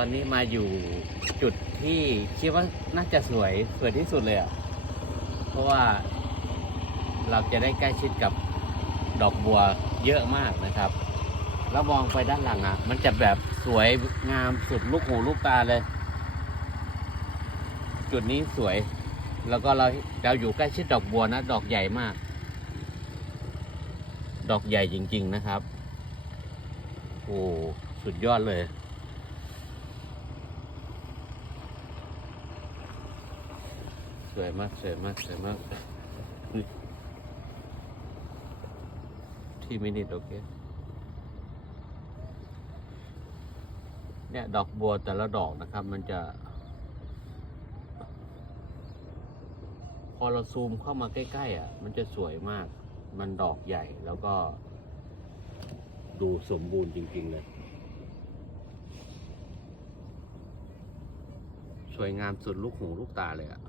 อนนี้มาอยู่จุดที่คิดว่าน่าจะสวยสวยที่สุดเลยอะ่ะ เพราะว่าเราจะได้ใกล้ชิดกับดอกบัวเยอะมากนะครับ แล้วมองไปด้านหลังอะ่ะ มันจะแบบสวยงามสุดลูกหูลูกตาเลย จุดนี้สวย แล้วก็เราเราอยู่ใกล้ชิดดอกบัวนะดอกใหญ่มาก ดอกใหญ่จริง ๆนะครับ โอ้สุดยอดเลย ส วยมากสวยมากสวยมาก ที่มินิโอเคเนี่ยดอกบัวแต่ละดอกนะครับ มันจะ พอเราซูมเข้ามาใกล้ ๆ อะ มันจะสวยมาก มันดอกใหญ่แล้วก็ ดูสมบูรณ์จริง ๆ เลย สวยงามสุดลูกหูลูกตาเลยอะ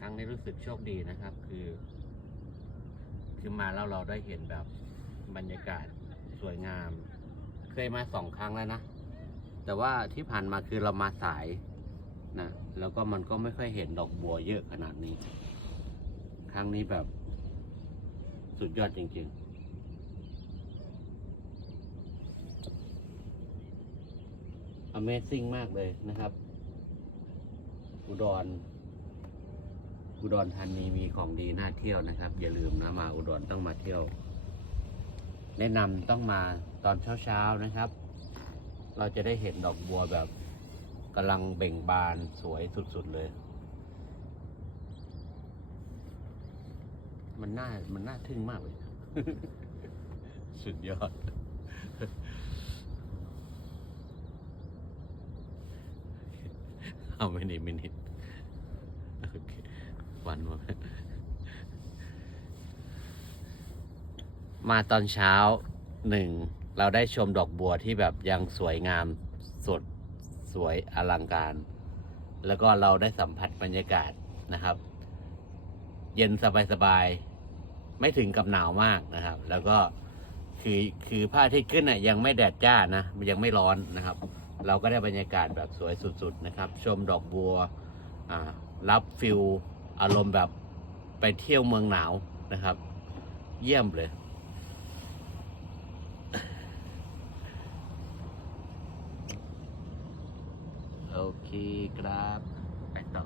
ครั้งนี้รู้สึกโชคดีนะครับ คือ คือมาแล้วเราได้เห็นแบบบรรยากาศสวยงาม เคยมาสองครั้งแล้วนะ แต่ว่าที่ผ่านมาคือเรามาสายนะแล้วก็มันก็ไม่ค่อยเห็นดอกบัวเยอะขนาดนี้ ครั้งนี้แบบสุดยอดจริงๆ Amazing มากเลยนะครับ อุดร อุดรธานีมีของดีน่าเที่ยวนะครับ อย่าลืมนะมาอุดรต้องมาเที่ยว แนะนำต้องมาตอนเช้าๆนะครับ เราจะได้เห็นดอกบัวแบบกำลังเบ่งบานสวยสุดๆเลย มันน่ามันน่าทึ่งมากเลย สุดยอดเอาไม่นิดไม่นิด วันวะมาตอนเช้าหนึ่ง เราได้ชมดอกบัวที่แบบยังสวยงามสดสวยอลังการ แล้วก็เราได้สัมผัสบรรยากาศนะครับ เย็นสบายๆ ไม่ถึงกับหนาวมากนะครับ แล้วก็คือคือผ้าที่ขึ้นน่ะยังไม่แดดจ้านะยังไม่ร้อนนะครับ เราก็ได้บรรยากาศแบบสวยสุดๆนะครับ ชมดอกบัวอ่ารับฟิล อารมณ์แบบไปเที่ยวเมืองหนาวนะครับ เยี่ยมเลย โอเคครับ ไปต่อ